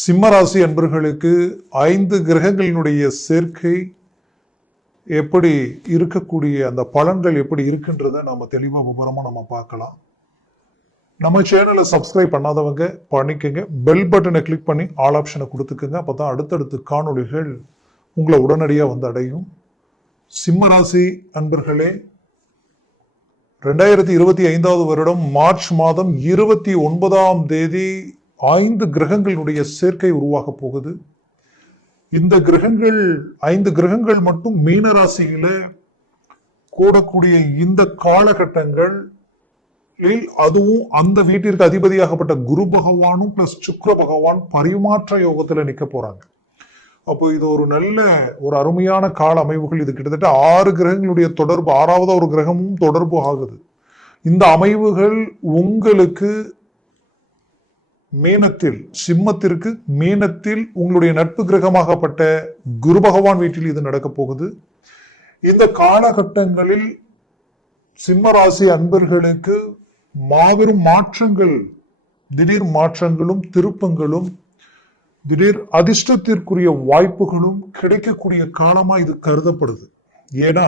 சிம்மராசி அன்பர்களுக்கு ஐந்து கிரகங்களினுடைய சேர்க்கை எப்படி இருக்கக்கூடிய அந்த பலன்கள் எப்படி இருக்குன்றதை நம்ம தெளிவாக விவரமாக நம்ம பார்க்கலாம். நம்ம சேனலை சப்ஸ்கிரைப் பண்ணாதவங்க பண்ணிக்கங்க. பெல் பட்டனை கிளிக் பண்ணி ஆல் ஆப்ஷனை கொடுத்துக்கோங்க. அப்பதான் அடுத்தடுத்து காணொளிகள் உங்களை உடனடியாக வந்து அடையும். சிம்மராசி அன்பர்களே ரெண்டாயிரத்தி இருபத்தி ஐந்தாவது வருடம் மார்ச் மாதம் இருபத்தி ஒன்பதாம் தேதி ஐந்து கிரகங்களுடைய சேர்க்கை உருவாக போகுது. இந்த கிரகங்கள் ஐந்து கிரகங்கள் மட்டும் மீன ராசியில கூடக்கூடிய இந்த காலகட்டங்கள் அதுவும் அந்த வீட்டிற்கு அதிபதியாகப்பட்ட குரு பகவானும் பிளஸ் சுக்ர பகவான் பரிமாற்ற யோகத்துல நிக்க போறாங்க. அப்போ இது ஒரு நல்ல ஒரு அருமையான கால அமைவுகள். இது கிட்டத்தட்ட ஆறு கிரகங்களுடைய தொடர்பு ஆறாவது ஒரு கிரகமும் தொடர்பு ஆகுது. இந்த அமைவுகள் உங்களுக்கு மீனத்தில் சிம்மத்திற்கு மீனத்தில் உங்களுடைய நட்பு கிரகமாகப்பட்ட குரு பகவான் வீட்டில் இது நடக்கப் போகுது. இந்த காலகட்டங்களில் சிம்ம ராசி அன்பர்களுக்கு மாபெரும் மாற்றங்கள் திடீர் மாற்றங்களும் திருப்பங்களும் திடீர் அதிர்ஷ்டத்திற்குரிய வாய்ப்புகளும் கிடைக்கக்கூடிய காலமா இது கருதப்படுது. ஏன்னா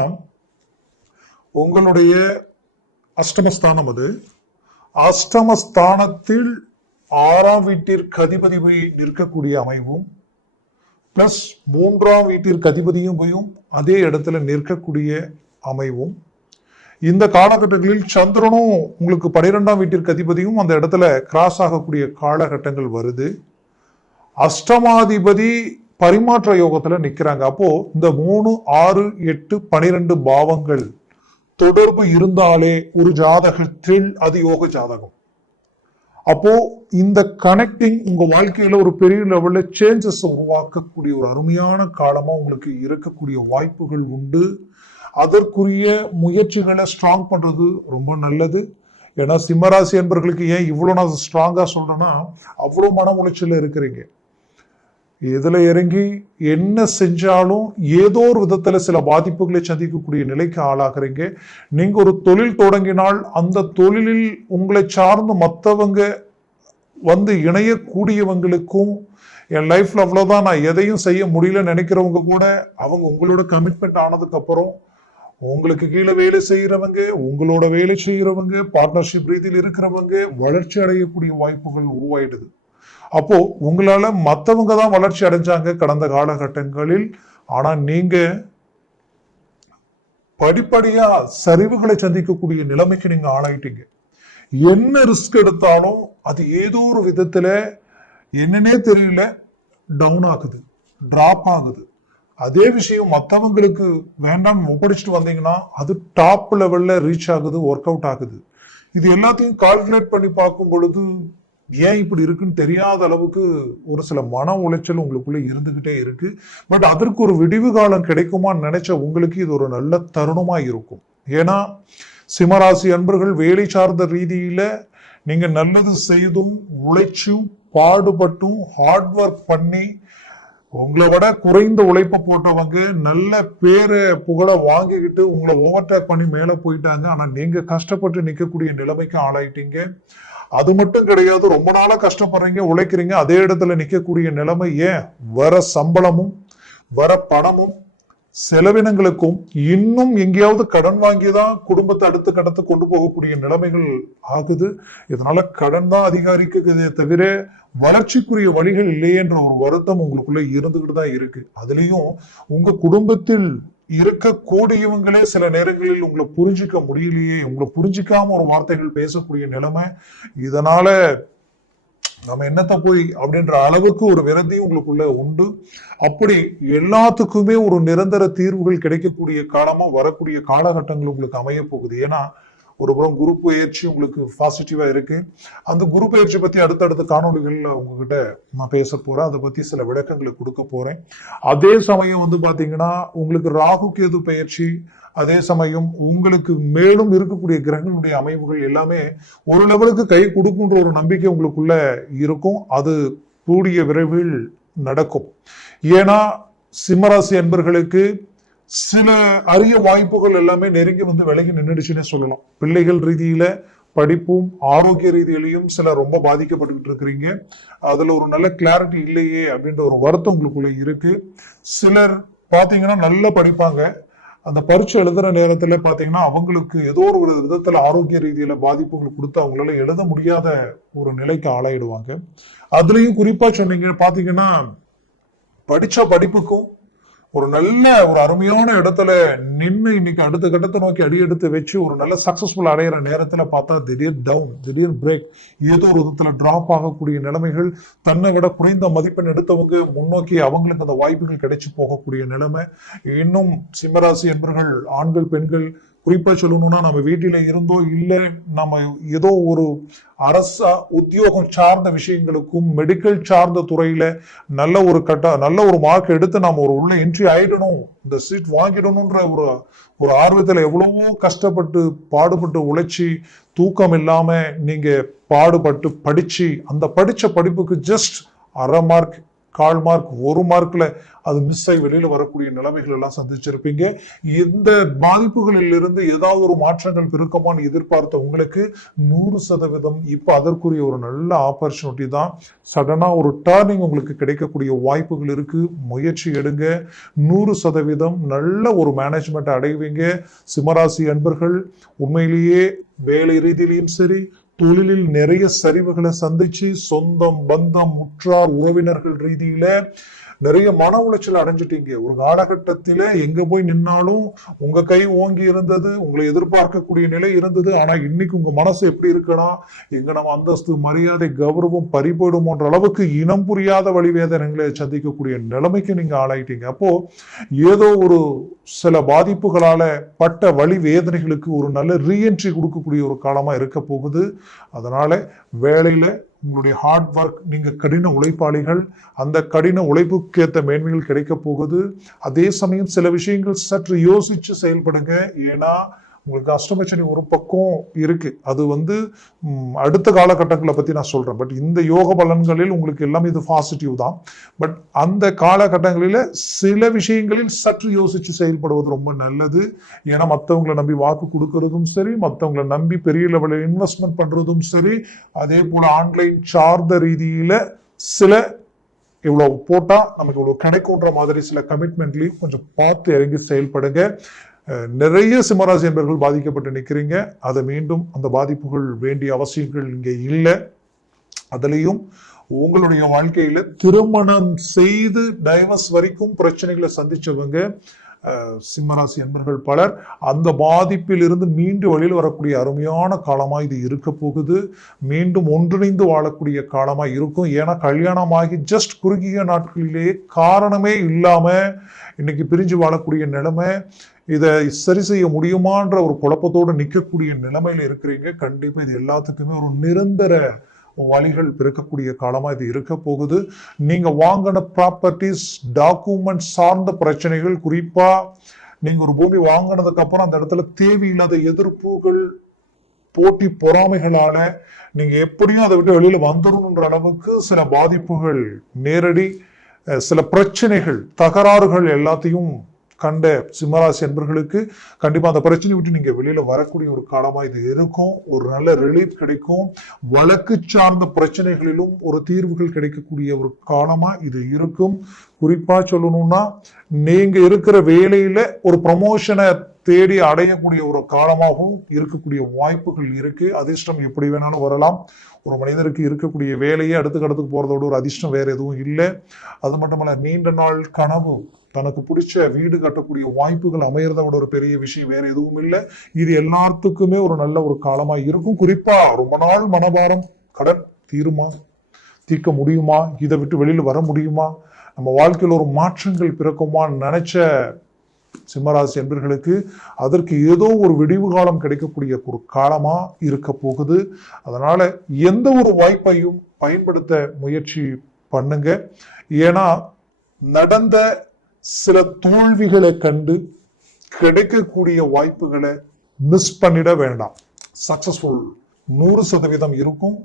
உங்களுடைய அஷ்டமஸ்தானம் அது. அஷ்டமஸ்தானத்தில் ஆறாம் வீட்டிற்கு அதிபதி போய் நிற்கக்கூடிய அமைவும் பிளஸ் மூன்றாம் வீட்டிற்கு அதிபதியும் போயும் அதே இடத்துல நிற்கக்கூடிய அமைவும். இந்த காலகட்டங்களில் சந்திரனும் உங்களுக்கு பனிரெண்டாம் வீட்டிற்கு அதிபதியும் அந்த இடத்துல கிராஸ் ஆகக்கூடிய காலகட்டங்கள் வருது. அஷ்டமாதிபதி பரிமாற்ற யோகத்தில் நிற்கிறாங்க அப்போ இந்த மூணு ஆறு எட்டு பனிரெண்டு பாவங்கள் தொடர்பு இருந்தாலே ஒரு ஜாதகத்தில் அது யோக ஜாதகம். அப்போ இந்த கனெக்டிங் உங்க வாழ்க்கையில ஒரு பெரிய லெவல்ல சேஞ்சஸ் உருவாக்கக்கூடிய ஒரு அருமையான காலமா உங்களுக்கு இருக்கக்கூடிய வாய்ப்புகள் உண்டு. அதற்குரிய முயற்சிகளை ஸ்ட்ராங் பண்றது ரொம்ப நல்லது. ஏன்னா சிம்மராசி என்பர்களுக்கு ஏன் இவ்வளவு நான் ஸ்ட்ராங்கா சொல்றேன்னா அவ்வளவு மன உளைச்சலில் இருக்கிறீங்க. இதில் இறங்கி என்ன செஞ்சாலும் ஏதோ ஒரு விதத்தில் சில பாதிப்புகளை சந்திக்கக்கூடிய நிலைக்கு ஆளாகிறீங்க. நீங்கள் ஒரு தொழில் தொடங்கினால் அந்த தொழிலில் உங்களை சார்ந்து மற்றவங்க வந்து இணையக்கூடியவங்களுக்கும் என் லைஃப்பில் அவ்வளோதான் நான் எதையும் செய்ய முடியல நினைக்கிறவங்க கூட அவங்க உங்களோட கமிட்மெண்ட் ஆனதுக்கப்புறம் உங்களுக்கு கீழே வேலை செய்கிறவங்க உங்களோட வேலை செய்கிறவங்க பார்ட்னர்ஷிப் ரீதியில் இருக்கிறவங்க வளர்ச்சி அடையக்கூடிய வாய்ப்புகள் உருவாயிடுது. அப்போ உங்களால மத்தவங்க தான் வளர்ச்சி அடைஞ்சாங்க கடந்த காலகட்டங்களில். ஆனா நீங்க படிப்படியா சரிவுகளை சந்திக்கக்கூடிய நிலைமைக்கு நீங்க ஆளாயிட்டீங்க. என்ன ரிஸ்க் எடுத்தாலும் அது ஏதோ ஒரு விதத்துல என்னன்னே தெரியல டவுன் ஆகுது ட்ராப் ஆகுது. அதே விஷயம் மற்றவங்களுக்கு வேண்டாம் ஒப்படைச்சிட்டு வந்தீங்கன்னா அது டாப் லெவல்ல ரீச் ஆகுது ஒர்க் அவுட் ஆகுது. இது எல்லாத்தையும் கால்குலேட் பண்ணி பார்க்கும் பொழுது ஏன் இப்படி இருக்குன்னு தெரியாத அளவுக்கு ஒரு சில மன உளைச்சல் உங்களுக்குள்ளே இருந்துக்கிட்டே இருக்கு. பட் அதற்கு ஒரு விடிவு காலம் கிடைக்குமான்னு நினைச்ச உங்களுக்கு இது ஒரு நல்ல தருணமாக இருக்கும். ஏன்னா சிம்மராசி அன்பர்கள் வேலை சார்ந்த ரீதியில் நீங்கள் நல்லது செய்தும் உழைச்சும் பாடுபட்டும் ஹார்ட் ஒர்க் பண்ணி உங்களை விட குறைந்த உழைப்ப போட்டவங்க நல்ல பேரை புகழை வாங்கிக்கிட்டு உங்களை ஓவர்டேக் பண்ணி மேலே போயிட்டாங்க. ஆனால் நீங்கள் கஷ்டப்பட்டு நிற்கக்கூடிய நிலைமைக்கு ஆளாயிட்டீங்க. அது மட்டும் கிடையாது ரொம்ப நாளா கஷ்டப்படுறீங்க உழைக்கிறீங்க அதே இடத்துல நிற்கக்கூடிய நிலைமை ஏன்? வர சம்பளமும் வர பணமும் செலவினங்களுக்கும் இன்னும் எங்கேயாவது கடன் வாங்கி தான் குடும்பத்தை அடுத்த கடத்து கொண்டு போகக்கூடிய நிலைமைகள் ஆகுது. இதனால கடன் தான் அதிகாரிக்குதே தவிர வளர்ச்சிக்குரிய வழிகள் இல்லையன்ற ஒரு வருத்தம் உங்களுக்குள்ள இருந்துகிட்டு தான் இருக்கு. அதுலேயும் உங்க குடும்பத்தில் இருக்கக்கூடியவங்களே சில நேரங்களில் உங்களை புரிஞ்சிக்க முடியலையே உங்களை புரிஞ்சிக்காம ஒரு வார்த்தைகள் பேசக்கூடிய நிலைமை. இதனால நம்ம என்னத்தை போய் அப்படின்ற அளவுக்கு ஒரு விரதியும் உங்களுக்குள்ள உண்டு. அப்படி எல்லாத்துக்குமே ஒரு நிரந்தர தீர்வுகள் கிடைக்கக்கூடிய காலமா வரக்கூடிய காலகட்டங்கள் உங்களுக்கு அமைய போகுது. ஏன்னா ஒரு புறம் குரு பயிற்சி உங்களுக்கு பாசிட்டிவா இருக்கு. அந்த குரு பயிற்சி பத்தி அடுத்தடுத்த காணொலிகள்ல உங்ககிட்ட நான் பேச போறேன். அதை பத்தி சில விளக்கங்களை கொடுக்க போறேன். அதே சமயம் வந்து பாத்தீங்கன்னா உங்களுக்கு ராகு கேது பயிற்சி அதே சமயம் உங்களுக்கு மேலும் இருக்கக்கூடிய கிரகங்களுடைய அமைவுகள் எல்லாமே ஒரு லெவலுக்கு கை கொடுக்குன்ற ஒரு நம்பிக்கை உங்களுக்குள்ள இருக்கும். அது கூடிய விரைவில் நடக்கும். ஏன்னா சிம்மராசி என்பர்களுக்கு சில அரிய வாய்ப்புகள் எல்லாமே நெருங்கி வந்து விலகி நின்றுடுச்சுன்னே சொல்லலாம். பிள்ளைகள் ரீதியில படிப்பும் ஆரோக்கிய ரீதியிலையும் சில ரொம்ப பாதிக்கப்பட்டுக்கிட்டு இருக்கிறீங்க. அதுல ஒரு நல்ல கிளாரிட்டி இல்லையே அப்படின்ற ஒரு வருத்தம் உங்களுக்குள்ள இருக்கு. சிலர் பாத்தீங்கன்னா நல்லா படிப்பாங்க. அந்த பரீட்சை எழுதுற நேரத்துல பாத்தீங்கன்னா அவங்களுக்கு ஏதோ ஒரு விதத்துல ஆரோக்கிய ரீதியில பாதிப்புகள் கொடுத்து அவங்களால எழுத முடியாத ஒரு நிலைக்கு ஆளாயிடுவாங்க. அதுலயும் குறிப்பா சொன்னீங்க பாத்தீங்கன்னா படிச்ச படிப்புக்கும் ஒரு நல்ல ஒரு அருமையான இடத்துல நின்று இன்னைக்கு அடுத்த கட்டத்தை நோக்கி அடி எடுத்து வச்சு ஒரு நல்ல சக்சஸ்ஃபுல் அடையிற நேரத்தில் பார்த்தா திடீர் டவுன் திடீர் பிரேக் ஏதோ ஒரு விதத்தில் டிராப் ஆகக்கூடிய நிலைமைகள் தன்னை விட குறைந்த மதிப்பெண் எடுத்தவங்க முன்னோக்கி அவங்களுக்கு அந்த வாய்ப்புகள் கிடைச்சி போகக்கூடிய நிலைமை. இன்னும் சிம்மராசி என்பர்கள் ஆண்கள் பெண்கள் குறிப்பாக சொல்லணும்னா நம்ம வீட்டில் இருந்தோ இல்லை நம்ம ஏதோ ஒரு அரச உத்தியோகம் சார்ந்த விஷயங்களுக்கும் மெடிக்கல் சார்ந்த துறையில் நல்ல ஒரு கட்ட நல்ல ஒரு மார்க் எடுத்து நம்ம ஒரு உள்ள என்ட்ரி ஆகிடணும் இந்த சீட் வாங்கிடணுன்ற ஒரு ஒரு ஆர்வத்தில் எவ்வளவோ கஷ்டப்பட்டு பாடுபட்டு உழைச்சி தூக்கம் இல்லாமல் நீங்கள் பாடுபட்டு படித்து அந்த படித்த படிப்புக்கு ஜஸ்ட் அரை மார்க் கால் மார்க் ஒரு மார்க்கில் அது மிஸ் ஆகி வெளியில் வரக்கூடிய நிலைமைகள் எல்லாம் சந்திச்சிருப்பீங்க. இந்த பாதிப்புகளில் இருந்து ஏதாவது ஒரு மாற்றங்கள் பெருக்கமான்னு எதிர்பார்த்த உங்களுக்கு நூறு சதவீதம் இப்போ அதற்குரிய ஒரு நல்ல ஆப்பர்ச்சுனிட்டி தான். சடனாக ஒரு டேர்னிங் உங்களுக்கு கிடைக்கக்கூடிய வாய்ப்புகள் இருக்குது முயற்சி எடுங்க. நூறு சதவீதம் நல்ல ஒரு மேனேஜ்மெண்ட் அடைவீங்க. சிம்மராசி அன்பர்கள் உண்மையிலேயே வேலை ரீதியிலையும் சரி தொழிலில் நிறைய சரிவுகளை சந்திச்சு சொந்தம் பந்தம் உற்றார் உறவினர்கள் ரீதியில நிறைய மன உளைச்சல் அடைஞ்சிட்டீங்க. ஒரு காலகட்டத்தில எங்க போய் நின்னாலும் உங்க கை ஓங்கி இருந்தது உங்களை எதிர்பார்க்கக்கூடிய நிலை இருந்தது. ஆனா இன்னைக்கு உங்க மனசு எப்படி இருக்குன்னா எங்க நம்ம அந்தஸ்து மரியாதை கௌரவம் பறிபோடுமோன்ற அளவுக்கு இனம் புரியாத வழிவேதனைகளை சந்திக்கக்கூடிய நிலைமைக்கு நீங்க ஆளாயிட்டீங்க. அப்போ ஏதோ ஒரு சில பாதிப்புகளால பட்ட வழி வேதனைகளுக்கு ஒரு நல்ல ரீஎன்ட்ரி கொடுக்கக்கூடிய ஒரு காலமா இருக்க போகுது. அதனால வேலையில உங்களுடைய ஹார்ட் ஒர்க் நீங்கள் கடின உழைப்பாளிகள் அந்த கடின உழைப்புக்கேற்ற மேன்மைகள் கிடைக்க போகுது. அதே சமயம் சில விஷயங்கள் சற்று யோசிச்சு செயல்படுங்க. ஏன்னா உங்களுக்கு அஷ்டமச்சனி ஒரு பக்கம் இருக்கு. அது வந்து அடுத்த காலகட்டங்களை பத்தி நான் சொல்றேன். பட் இந்த யோக பலன்களில் உங்களுக்கு எல்லாமே இது பாசிட்டிவ் தான். பட் அந்த காலகட்டங்களில சில விஷயங்களில் சற்று யோசிச்சு செயல்படுவது ரொம்ப நல்லது. ஏன்னா மற்றவங்களை நம்பி வாக்கு கொடுக்கறதும் சரி மற்றவங்களை நம்பி பெரிய லெவலில் இன்வெஸ்ட்மெண்ட் பண்றதும் சரி அதே போல ஆன்லைன் சார்ந்த ரீதியில சில இவ்வளோ போட்டால் நமக்கு இவ்வளோ கிடைக்குன்ற மாதிரி சில கமிட்மெண்ட்லையும் கொஞ்சம் பார்த்து இறங்கி செயல்படுங்க. நிறைய சிம்மராசி என்பவர்கள் பாதிக்கப்பட்டு நிற்கிறீங்க. அதை மீண்டும் அந்த பாதிப்புகள் வேண்டிய அவசியங்கள் இங்கே இல்லை. அதுலேயும் உங்களுடைய வாழ்க்கையில் திருமணம் செய்து டைவர்ஸ் வரைக்கும் பிரச்சனைகளை சந்திச்சவங்க சிம்மராசி அன்பர்கள் பலர் அந்த பாதிப்பில் இருந்து மீண்டு வழியில் வரக்கூடிய அருமையான காலமாக இது இருக்க போகுது. மீண்டும் ஒன்றிணைந்து வாழக்கூடிய காலமாக இருக்கும். ஏன்னா கல்யாணமாகி ஜஸ்ட் குறுகிய நாட்களிலேயே காரணமே இல்லாமல் இன்னைக்கு பிரிஞ்சு வாழக்கூடிய நிலைமை இதை சரி செய்ய முடியுமான்ற ஒரு குழப்பத்தோடு நிற்கக்கூடிய நிலைமையில் இருக்கிறீங்க. கண்டிப்பாக இது எல்லாத்துக்குமே ஒரு நிரந்தர வழிகள் பிறக்கக்கூடிய காலமாக இது இருக்க போகுது. நீங்கள் வாங்கின ப்ராப்பர்ட்டிஸ் டாக்குமெண்ட் சார்ந்த பிரச்சனைகள் குறிப்பாக நீங்கள் ஒரு பூமி வாங்கினதுக்கப்புறம் அந்த இடத்துல தேவையில்லாத எதிர்ப்புகள் போட்டி பொறாமைகளால நீங்க எப்படியும் அதை விட்டு வெளியில வந்துடணுன்ற அளவுக்கு சில பாதிப்புகள் நேரடி சில பிரச்சனைகள் தகராறுகள் எல்லாத்தையும் கண்ட சிம்மராசி என்பர்களுக்கு கண்டிப்பாக அந்த பிரச்சனையை விட்டு நீங்கள் வெளியில் வரக்கூடிய ஒரு காலமாக இது இருக்கும். ஒரு நல்ல ரிலீஃப் கிடைக்கும். வழக்கு சார்ந்த பிரச்சனைகளிலும் ஒரு தீர்வுகள் கிடைக்கக்கூடிய ஒரு காலமாக இது இருக்கும். குறிப்பாக சொல்லணும்னா நீங்கள் இருக்கிற வேலையில் ஒரு ப்ரமோஷனை தேடி அடையக்கூடிய ஒரு காலமாகவும் இருக்கக்கூடிய வாய்ப்புகள் இருக்கு. அதிர்ஷ்டம் எப்படி வேணாலும் வரலாம். ஒரு மனிதருக்கு இருக்கக்கூடிய வேலையே அடுத்த கடத்துக்கு போறதோட ஒரு அதிர்ஷ்டம் வேற எதுவும் இல்லை. அது மட்டுமல்ல நீண்ட நாள் கனவு தனக்கு பிடிச்ச வீடு கட்டக்கூடிய வாய்ப்புகள் அமையறத விட ஒரு பெரிய விஷயம் வேற எதுவும் இல்லை. இது எல்லாத்துக்குமே ஒரு நல்ல ஒரு காலமா இருக்கும். குறிப்பா ரொம்ப நாள் மனபாரம் கடன் தீருமா? தீர்க்க முடியுமா? இதை விட்டு வெளியில் வர முடியுமா? நம்ம வாழ்க்கையில் ஒரு மாற்றங்கள் பிறக்குமான்னு நினைச்ச சிம்மராசி என்பர்களுக்கு அதற்கு ஏதோ ஒரு விடிவு காலம் கிடைக்கக்கூடிய ஒரு காலமா இருக்க போகுது. அதனால எந்த ஒரு வாய்ப்பையும் பயன்படுத்த முயற்சி பண்ணுங்க. ஏன்னா நடந்த சில தோல்விகளை கண்டு கிடைக்கக்கூடிய வாய்ப்புகளை மிஸ் பண்ணிட வேண்டாம். சக்சஸ்ஃபுல் நூறு சதவீதம் இருக்கும்.